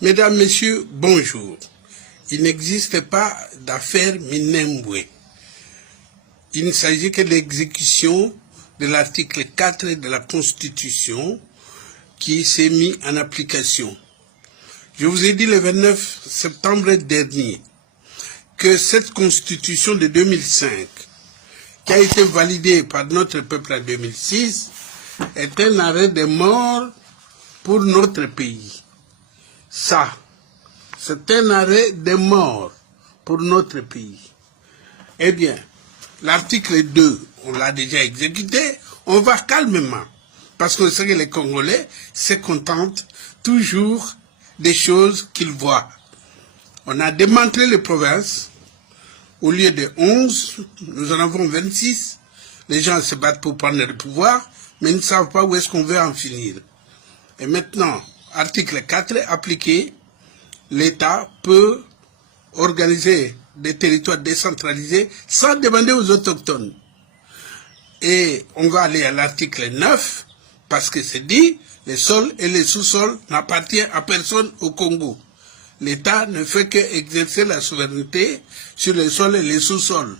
Mesdames, Messieurs, bonjour. Il n'existe pas d'affaire Minembwe. Il ne s'agit que de l'exécution de l'article 4 de la Constitution qui s'est mis en application. Je vous ai dit le 29 septembre dernier que cette Constitution de 2005, qui a été validée par notre peuple en 2006, est un arrêt de mort pour notre pays. Ça, c'est un arrêt de mort pour notre pays. Eh bien, l'article 2, on l'a déjà exécuté, on va calmement, parce qu'on sait que les Congolais se contentent toujours des choses qu'ils voient. On a démantelé les provinces, au lieu de 11, nous en avons 26, les gens se battent pour prendre le pouvoir, mais ils ne savent pas où est-ce qu'on veut en finir. Et maintenant, article 4 appliqué, l'État peut organiser des territoires décentralisés sans demander aux autochtones. Et on va aller à l'article 9, parce que c'est dit, les sols et les sous-sols n'appartiennent à personne au Congo. L'État ne fait que exercer la souveraineté sur les sols et les sous-sols.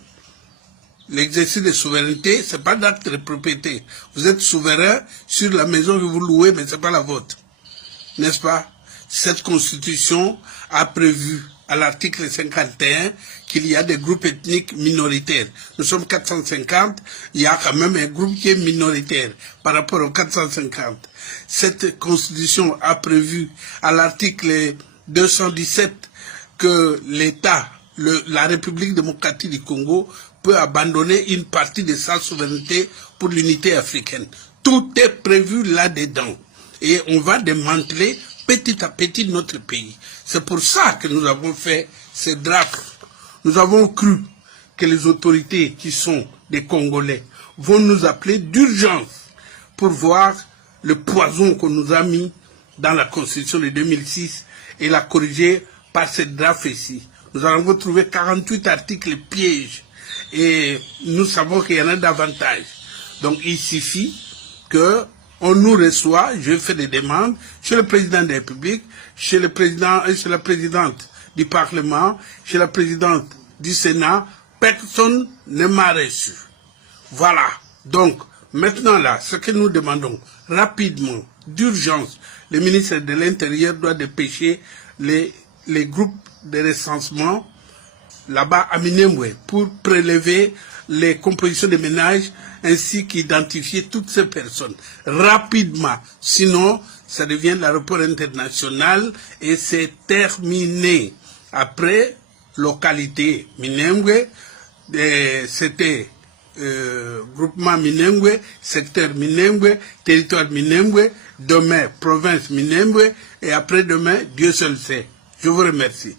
L'exercice de souveraineté, ce n'est pas d'acte de propriété. Vous êtes souverain sur la maison que vous louez, mais ce n'est pas la vôtre. N'est-ce pas? Cette constitution a prévu à l'article 51 qu'il y a des groupes ethniques minoritaires. Nous sommes 450, il y a quand même un groupe qui est minoritaire par rapport aux 450. Cette constitution a prévu à l'article 217 que l'État, la République démocratique du Congo, peut abandonner une partie de sa souveraineté pour l'unité africaine. Tout est prévu là-dedans. Et on va démanteler petit à petit notre pays. C'est pour ça que nous avons fait ce draft. Nous avons cru que les autorités qui sont des Congolais vont nous appeler d'urgence pour voir le poison qu'on nous a mis dans la Constitution de 2006 et la corriger par ce draft ici. Nous avons trouvé 48 articles pièges et nous savons qu'il y en a davantage. Donc il suffit que on nous reçoit, je fais des demandes chez le président de la République, chez le président et chez la présidente du Parlement, chez la présidente du Sénat, personne ne m'a reçu. Voilà. Donc, maintenant là, ce que nous demandons, rapidement, d'urgence, le ministre de l'Intérieur doit dépêcher les groupes de recensement là-bas à Minembwe pour prélever les compositions des ménages ainsi qu'identifier toutes ces personnes rapidement. Sinon, ça devient l'aéroport international et c'est terminé. Après, localité Minembwe, c'était groupement Minembwe, secteur Minembwe, territoire Minembwe, demain province Minembwe et après demain, Dieu seul sait. Je vous remercie.